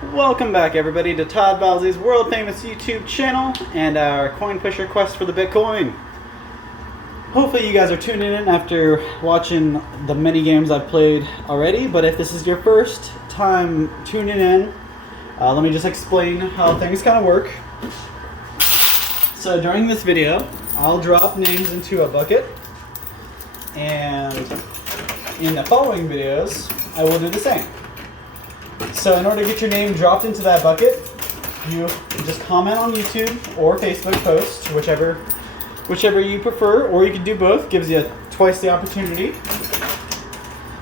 Welcome back, everybody, to Todd Bowsley's world famous YouTube channel and our coin pusher quest for the Bitcoin. Hopefully you guys are tuning in after watching the many games I've played already, but if this is your first time tuning in, let me just explain how things kind of work. So during this video, I'll drop names into a bucket, and in the following videos, I will do the same. So in order to get your name dropped into that bucket, you just comment on YouTube or Facebook post, whichever you prefer, or you can do both, gives you twice the opportunity.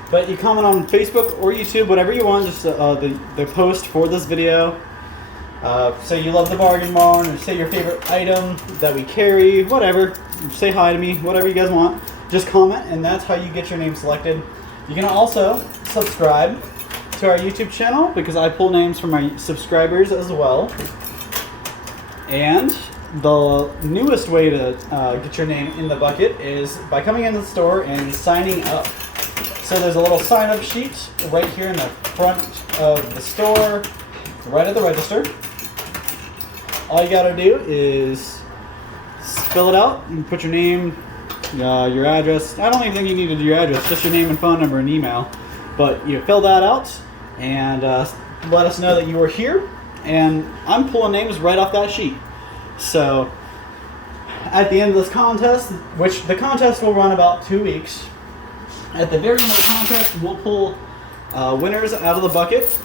But you comment on Facebook or YouTube, whatever you want, just the post for this video. Say you love the bargain barn, or say your favorite item that we carry, whatever. Say hi to me, whatever you guys want. Just comment, and that's how you get your name selected. You can also subscribe to our YouTube channel, because I pull names from my subscribers as well. And the newest way to get your name in the bucket is by coming into the store and signing up. So there's a little sign up sheet right here in the front of the store, right at the register. All you gotta do is fill it out and put your name, your address. I don't even think you need to do your address, just your name and phone number and email. But you fill that out and let us know that you were here, and I'm pulling names right off that sheet. So at the end of this contest, which the contest will run about 2 weeks, at the very end of the contest we'll pull winners out of the bucket.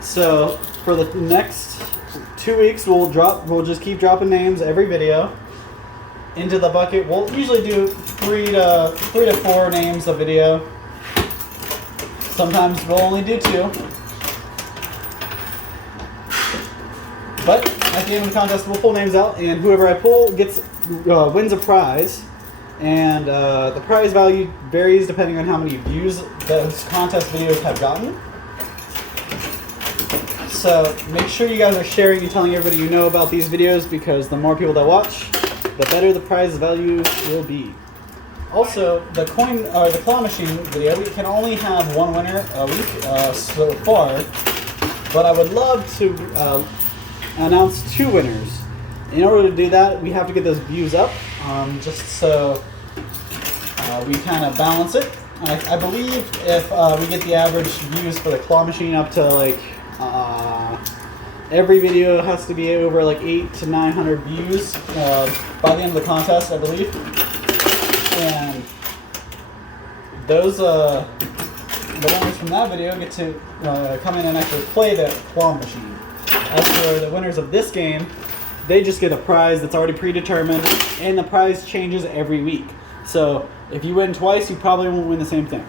So for the next 2 weeks we'll just keep dropping names every video into the bucket. We'll usually do three to four names a video. Sometimes we'll only do 2. But at the end of the contest, we'll pull names out, and whoever I pull wins a prize. And the prize value varies depending on how many views those contest videos have gotten. So make sure you guys are sharing and telling everybody you know about these videos, because the more people that watch, the better the prize value will be. Also, the claw machine video, we can only have one winner a week so far, but I would love to announce 2 winners. In order to do that, we have to get those views up, just so we kind of balance it. I believe if we get the average views for the claw machine up to like every video has to be over like 800 to 900 views by the end of the contest, I believe. And those the winners from that video get to come in and actually play the claw machine. As for the winners of this game, they just get a prize that's already predetermined, and the prize changes every week. So if you win twice, you probably won't win the same thing.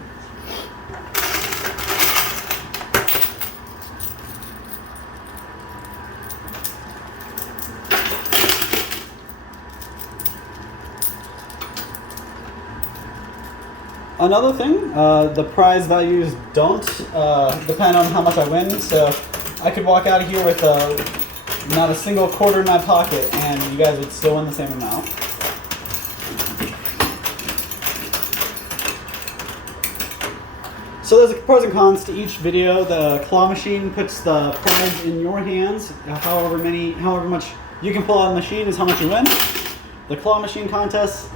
Another thing, the prize values don't depend on how much I win, so I could walk out of here with not a single quarter in my pocket, and you guys would still win the same amount. So there's pros and cons to each video. The claw machine puts the prize in your hands. However much you can pull out of the machine is how much you win. The claw machine contest,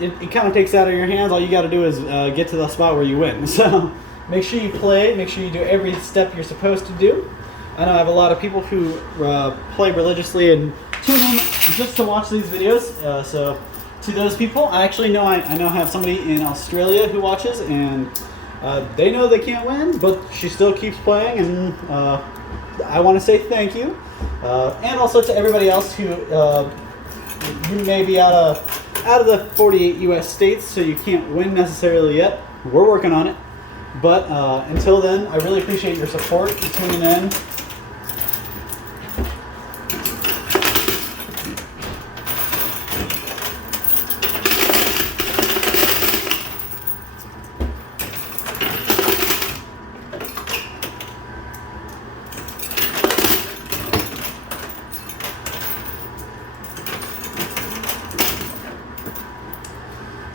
it kind of takes out of your hands. All you got to do is get to the spot where you win. So make sure you play. Make sure you do every step you're supposed to do. I know I have a lot of people who play religiously and tune in just to watch these videos. So to those people, I actually know I have somebody in Australia who watches, and they know they can't win, but she still keeps playing, and I want to say thank you. And also to everybody else who you may be out of the 48 U.S. states, so you can't win necessarily yet. We're working on it. But until then, I really appreciate your support, tuning in.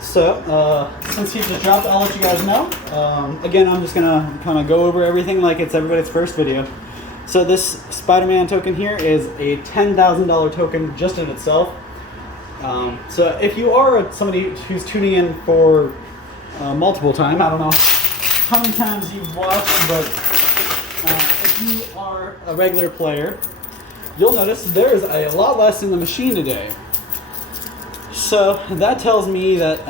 So, since he just dropped, I'll let you guys know. Again, I'm just gonna kind of go over everything like it's everybody's first video. So this Spider-Man token here is a $10,000 token just in itself. So if you are somebody who's tuning in for multiple time, I don't know how many times you've watched, but if you are a regular player, you'll notice there's a lot less in the machine today. So that tells me that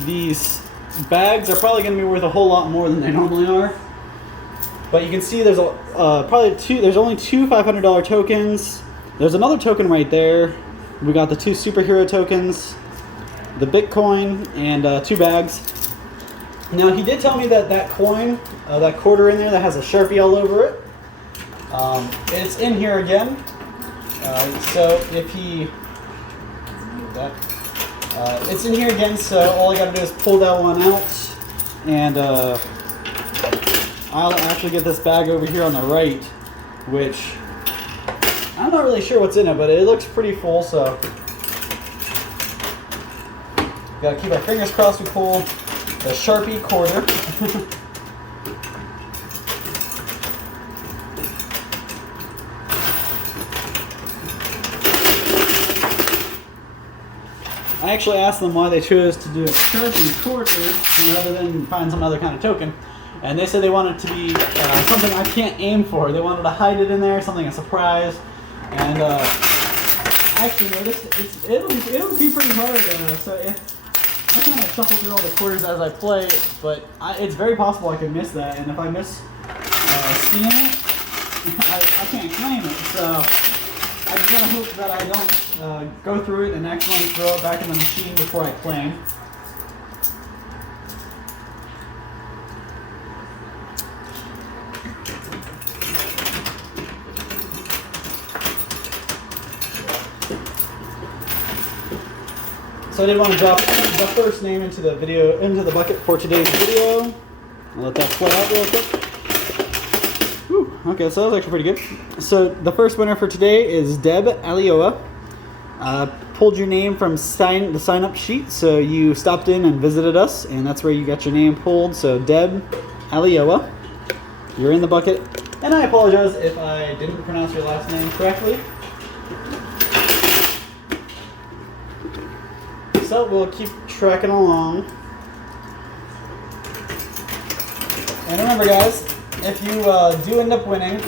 these bags are probably going to be worth a whole lot more than they normally are. But you can see there's there's only two $500 tokens. There's another token right there. We got the two superhero tokens, the Bitcoin, and 2 bags. Now he did tell me that that coin, that quarter in there that has a Sharpie all over it, it's in here again. So if he, it's in here again. So all I got to do is pull that one out, and I'll actually get this bag over here on the right, which I'm not really sure what's in it, but it looks pretty full. So gotta keep our fingers crossed we pull the Sharpie quarter. I actually asked them why they chose to do a Sharpie quarter rather than find some other kind of token. And they said they wanted it to be something I can't aim for. They wanted to hide it in there, something a surprise. And I actually noticed it'll be pretty hard. So I kind of shuffle through all the quarters as I play, but it's very possible I could miss that. And if I miss seeing it, I can't claim it. So I just gotta hope that I don't go through it and accidentally throw it back in the machine before I claim. So I did want to drop the first name into the bucket for today's video. I'll let that play out real quick. Whew, okay, so that was actually pretty good. So the first winner for today is Deb Alioa. Pulled your name from the sign up sheet, so you stopped in and visited us, and that's where you got your name pulled. So Deb Alioa, you're in the bucket, and I apologize if I didn't pronounce your last name correctly. So we'll keep tracking along. And remember guys, if you do end up winning,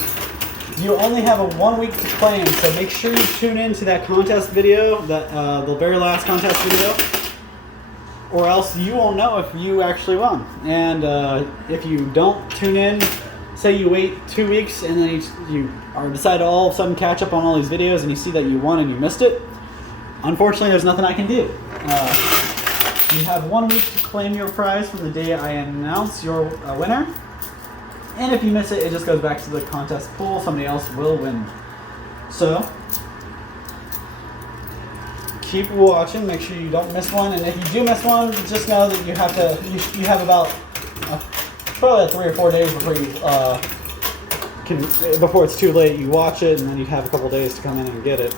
you only have a 1 week to claim, so make sure you tune in to that contest video, the very last contest video, or else you won't know if you actually won. And if you don't tune in, say you wait 2 weeks and then you decide to all of a sudden catch up on all these videos and you see that you won and you missed it, unfortunately there's nothing I can do. You have 1 week to claim your prize from the day I announce your winner. And if you miss it, it just goes back to the contest pool. Somebody else will win. So keep watching. Make sure you don't miss one. And if you do miss one, just know that you have about probably 3 or 4 days before you before it's too late. You watch it, and then you have a couple days to come in and get it.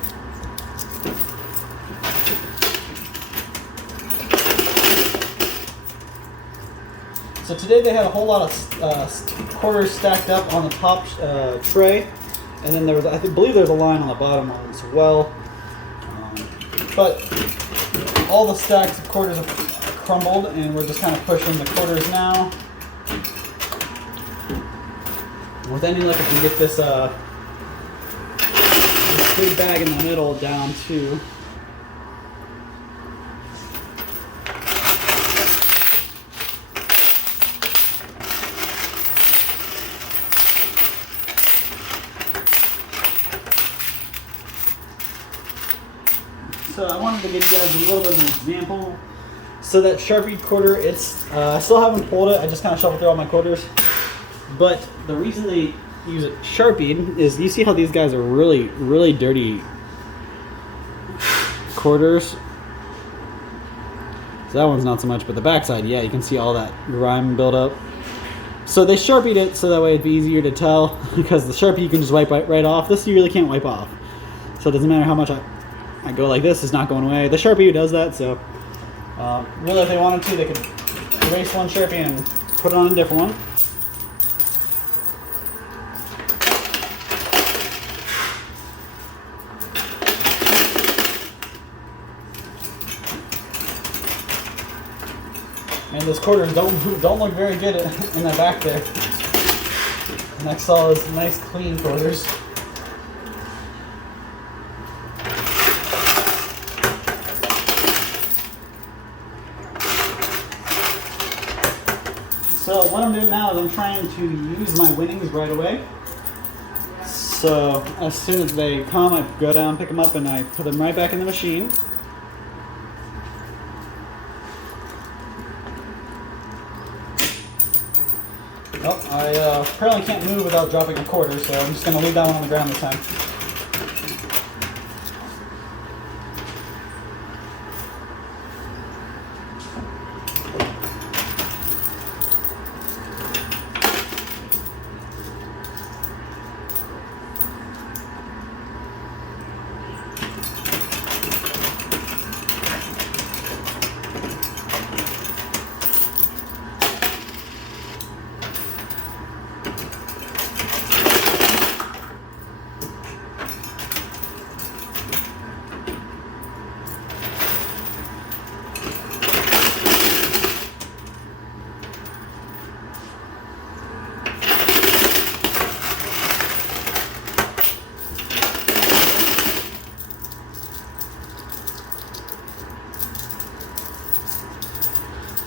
So today they had a whole lot of quarters stacked up on the top tray, and then there was, I believe there's a line on the bottom one as well. But all the stacks of quarters have crumbled, and we're just kind of pushing the quarters now. With any luck, I can get this big bag in the middle down too. So I wanted to give you guys a little bit of an example. So that Sharpie quarter, I still haven't pulled it. I just kind of shuffled through all my quarters. But the reason they use it Sharpied is, you see how these guys are really, really dirty quarters. So that one's not so much, but the backside, yeah, you can see all that grime build up. So they Sharpied it so that way it'd be easier to tell, because the Sharpie you can just wipe right off. This you really can't wipe off. So it doesn't matter how much I go like this, it's not going away. The Sharpie does that, so really if they wanted to, they could erase one Sharpie and put on a different one. And those quarters don't look very good in the back there. Next all is nice clean quarters. So what I'm doing now is I'm trying to use my winnings right away. So as soon as they come, I go down, pick them up, and I put them right back in the machine. Oh, I apparently can't move without dropping a quarter, so I'm just going to leave that one on the ground this time.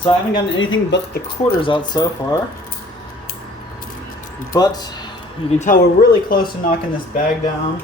So I haven't gotten anything but the quarters out so far. But you can tell we're really close to knocking this bag down.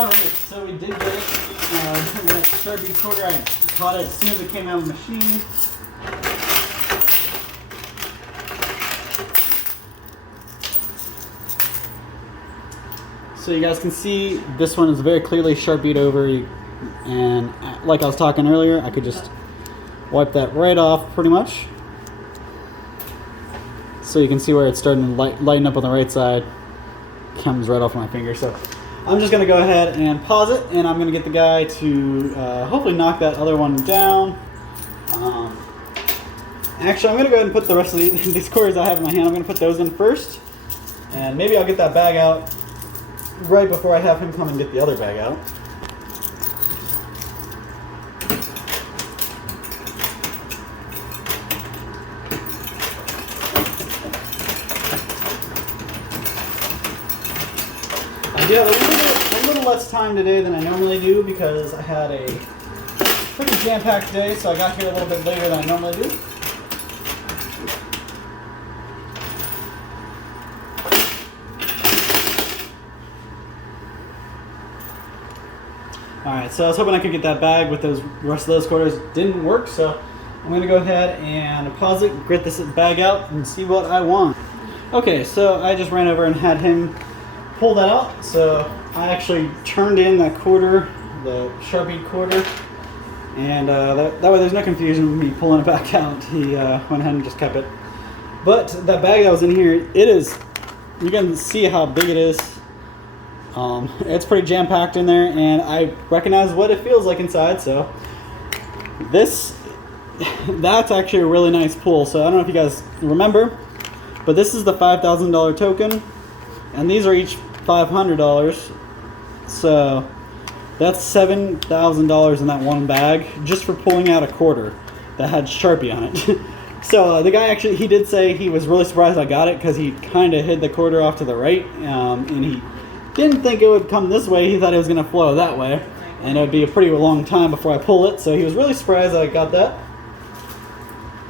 Alright, so we did get it. That Sharpie quarter, I caught it as soon as it came out of the machine. So you guys can see this one is very clearly Sharpied over, and like I was talking earlier, I could just wipe that right off pretty much. So you can see where it's starting to lighten up on the right side. Comes right off my finger. So I'm just going to go ahead and pause it, and I'm going to get the guy to hopefully knock that other one down. Actually, I'm going to go ahead and put the rest of these quarters I have in my hand, I'm going to put those in first. And maybe I'll get that bag out right before I have him come and get the other bag out. Yeah, a little less time today than I normally do because I had a pretty jam-packed day, so I got here a little bit later than I normally do. Alright, so I was hoping I could get that bag with those rest of those quarters. Didn't work, so I'm going to go ahead and pause it, grit this bag out, and see what I want. Okay, so I just ran over and had him pull that out. So I actually turned in that quarter, the Sharpie quarter, and that way there's no confusion with me pulling it back out. He went ahead and just kept it. But that bag that was in here, it is, you can see how big it is. It's pretty jam-packed in there, and I recognize what it feels like inside. So that's actually a really nice pull. So I don't know if you guys remember, but this is the $5,000 token, and these are each $500. So that's $7,000 in that one bag just for pulling out a quarter that had Sharpie on it. So the guy actually, he did say he was really surprised I got it because he kind of hid the quarter off to the right, and he didn't think it would come this way. He thought it was going to flow that way, and it would be a pretty long time before I pull it. So he was really surprised that I got that.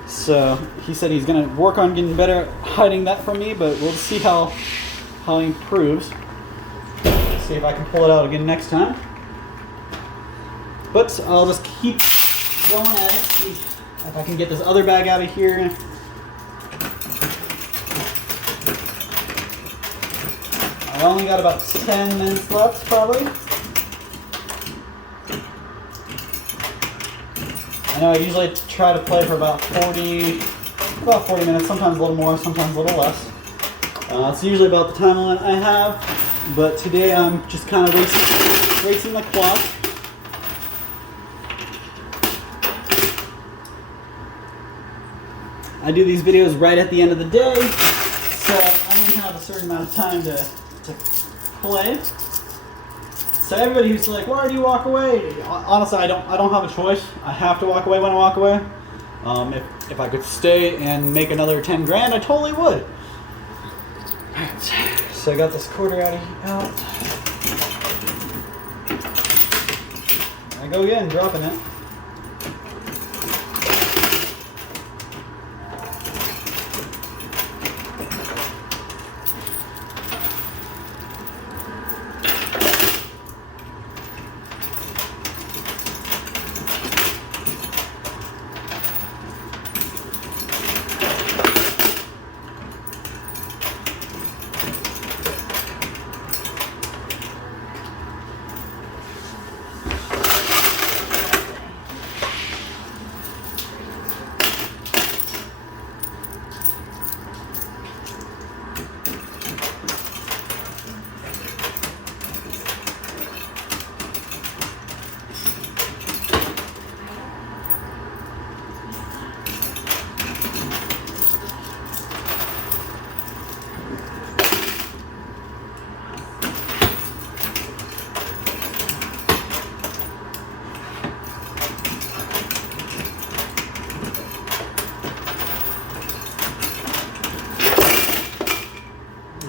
So he said he's going to work on getting better at hiding that from me, but we'll see how he improves. See if I can pull it out again next time. But I'll just keep going at it. See if I can get this other bag out of here. I only got about 10 minutes left, probably. I know I usually try to play for about 40 minutes, sometimes a little more, sometimes a little less. It's usually about the time limit I have, but today I'm just kind of racing the clock. I do these videos right at the end of the day, so I only have a certain amount of time to play. So everybody who's like, why do you walk away? Honestly, I don't have a choice. I have to walk away when I walk away. If I could stay and make another 10 grand, I totally would. Alright, so I got this quarter out. I go again, dropping it.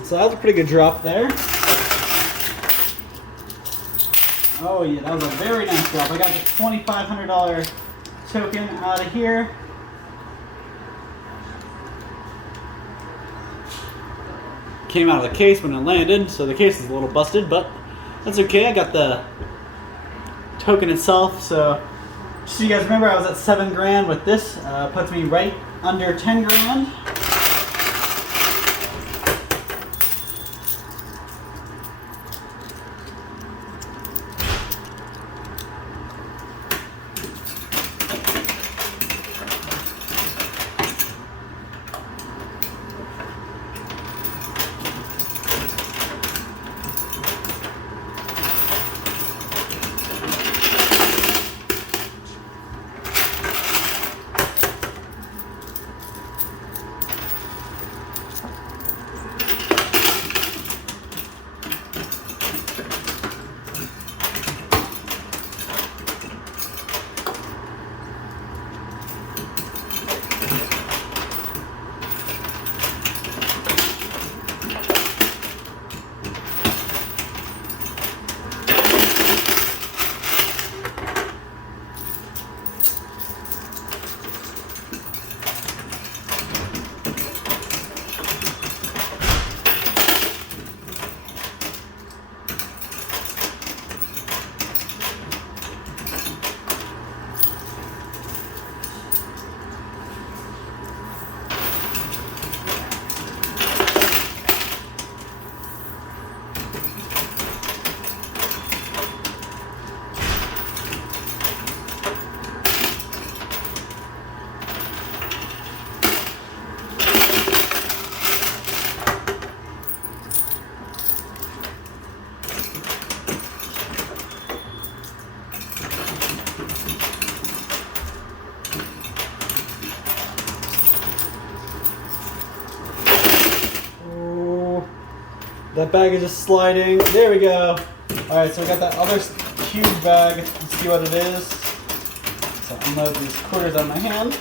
So that was a pretty good drop there. Oh yeah, that was a very nice drop. I got the $2,500 token out of here. Came out of the case when it landed, so the case is a little busted, but that's okay. I got the token itself, so just so you guys remember, I was at 7 grand with this. Puts me right under 10 grand. That bag is just sliding. There we go. Alright, so we got that other huge bag. Let's see what it is. So unload these quarters out of my hand.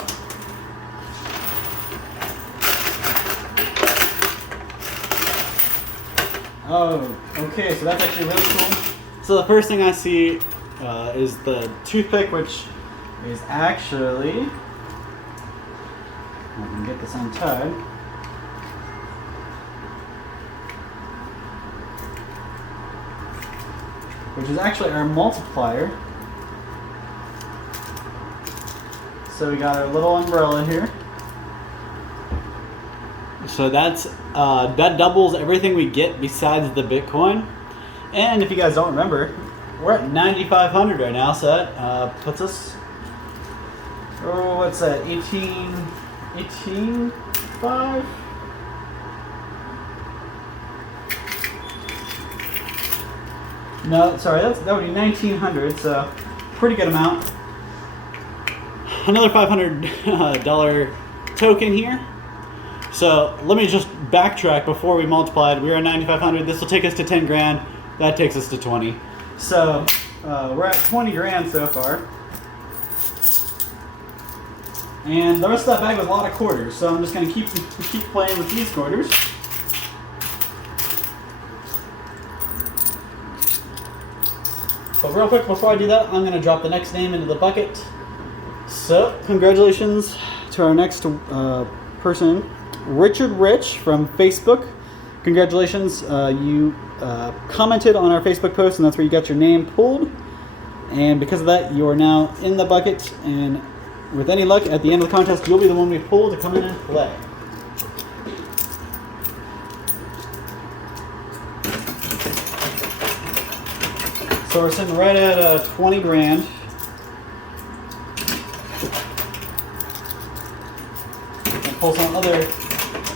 Oh, okay, so that's actually really cool. So the first thing I see is the toothpick, which is actually, I can get this untied. Which is actually our multiplier. So we got our little umbrella here. So that doubles everything we get besides the Bitcoin. And if you guys don't remember, we're at 9,500 right now, so that puts us, oh, what's that, 18.5? No, sorry, that would be 1,900, so pretty good amount. Another $500 token here. So let me just backtrack before we multiplied. We were at 9,500. This will take us to 10 grand. That takes us to 20. So we're at 20 grand so far. And the rest of that bag was a lot of quarters. So I'm just going to keep playing with these quarters. But real quick, before I do that, I'm going to drop the next name into the bucket. So congratulations to our next person. Richard Rich from Facebook. Congratulations, you commented on our Facebook post, and that's where you got your name pulled. And because of that, you are now in the bucket, and with any luck, at the end of the contest, you'll be the one we pull to come in and play. So we're sitting right at 20 grand. And pull some other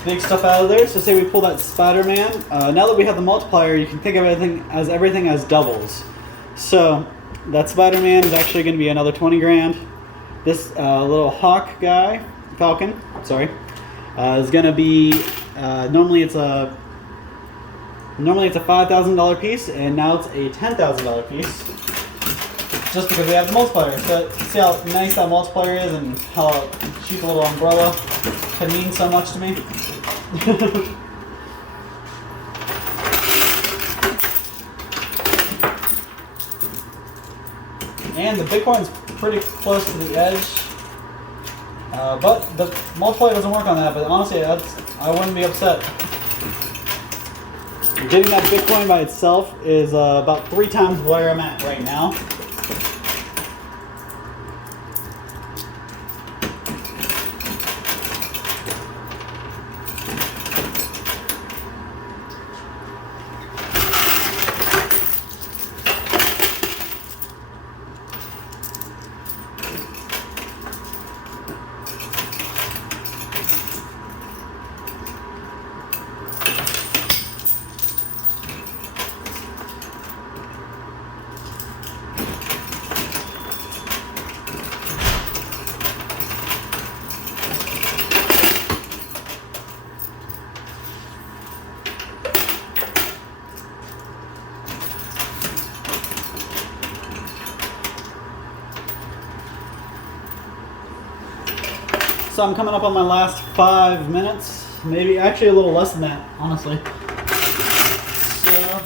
big stuff out of there. So say we pull that Spider-Man. Now that we have the multiplier, you can think of everything as doubles. So that Spider-Man is actually going to be another 20 grand. This little hawk guy, falcon, sorry, is going to be, normally it's a $5,000 piece, and now it's a $10,000 piece. Just because we have the multiplier. So see how nice that multiplier is, and how cheap a little umbrella can mean so much to me. And the Bitcoin's pretty close to the edge, but the multiplier doesn't work on that. But honestly, I wouldn't be upset. Getting that Bitcoin by itself is about 3 times where I'm at right now. So I'm coming up on my last 5 minutes, maybe actually a little less than that, honestly. So,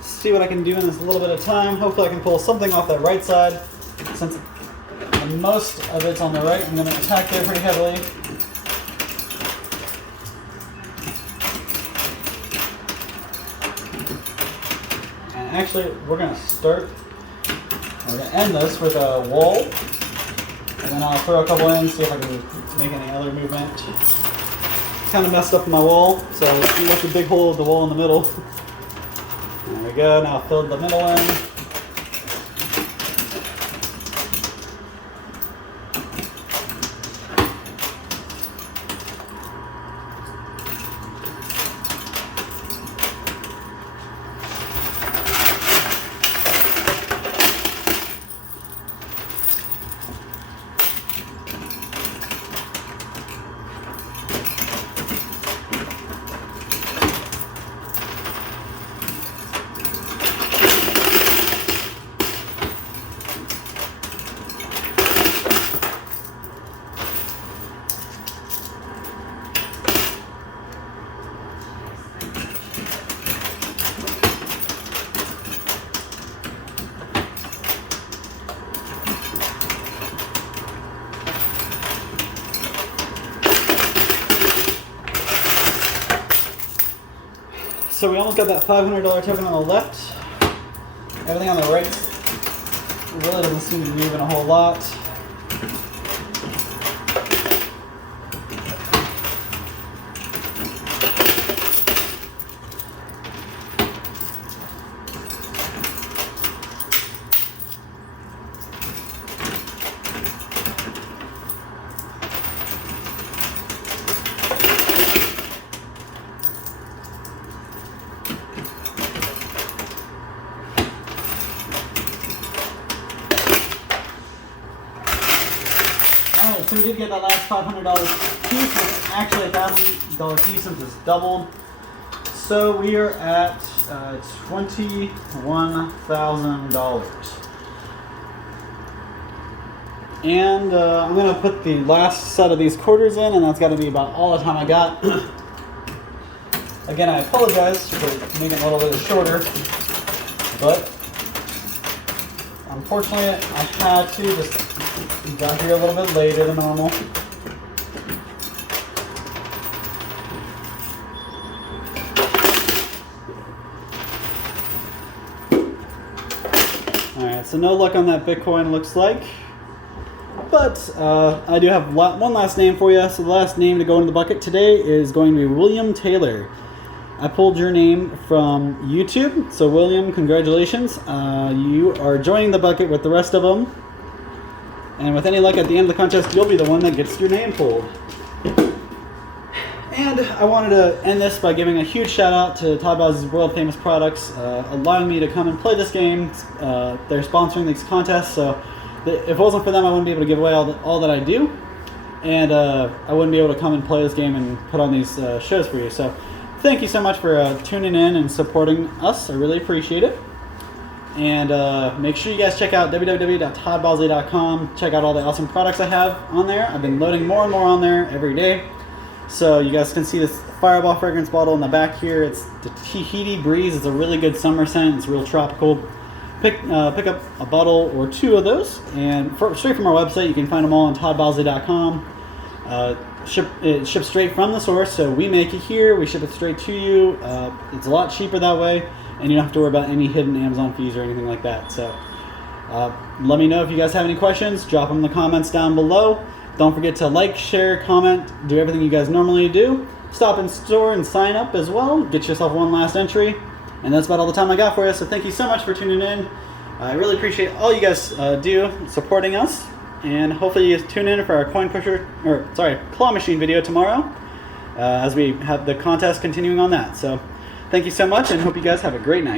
see what I can do in this little bit of time. Hopefully I can pull something off that right side. Since most of it's on the right, I'm going to attack there pretty heavily. And actually, we're going to end this with a wall. And then I'll throw a couple in, see if I can make any other movement. Kind of messed up my wall, so I left a big hole of the wall in the middle. There we go, now fill the middle in. So we almost got that $500 token on the left. Everything on the right really doesn't seem to be moving a whole lot. Alright, so we did get that last $500 piece. It's actually a $1,000 piece since it's doubled. So we are at $21,000. And I'm going to put the last set of these quarters in, and that's got to be about all the time I got. Again, I apologize for making it a little bit shorter, but unfortunately I had to just got here a little bit later than normal. Alright, so no luck on that Bitcoin, looks like. But I do have one last name for you. So the last name to go into the bucket today is going to be William Taylor. I pulled your name from YouTube. So William, congratulations. You are joining the bucket with the rest of them. And with any luck at the end of the contest, you'll be the one that gets your name pulled. And I wanted to end this by giving a huge shout out to Todd Bowser's world famous products, allowing me to come and play this game. They're sponsoring these contests, so if it wasn't for them, I wouldn't be able to give away all that I do. And I wouldn't be able to come and play this game and put on these shows for you. So thank you so much for tuning in and supporting us. I really appreciate it. And make sure you guys check out www.toddbalsley.com. Check out all the awesome products I have on there. I've been loading more and more on there every day. So you guys can see this Fireball fragrance bottle in the back here. It's the Tahiti Breeze. It's a really good summer scent. It's real tropical. Pick up a bottle or two of those. And straight from our website, you can find them all on toddbalsley.com. It ships straight from the source. So we make it here. We ship it straight to you. It's a lot cheaper that way. And you don't have to worry about any hidden Amazon fees or anything like that. So let me know if you guys have any questions. Drop them in the comments down below. Don't forget to like, share, comment, do everything you guys normally do. Stop in store and sign up as well. Get yourself one last entry. And that's about all the time I got for you. So thank you so much for tuning in. I really appreciate all you guys do supporting us. And hopefully you tune in for our claw machine video tomorrow as we have the contest continuing on that. So thank you so much, and hope you guys have a great night.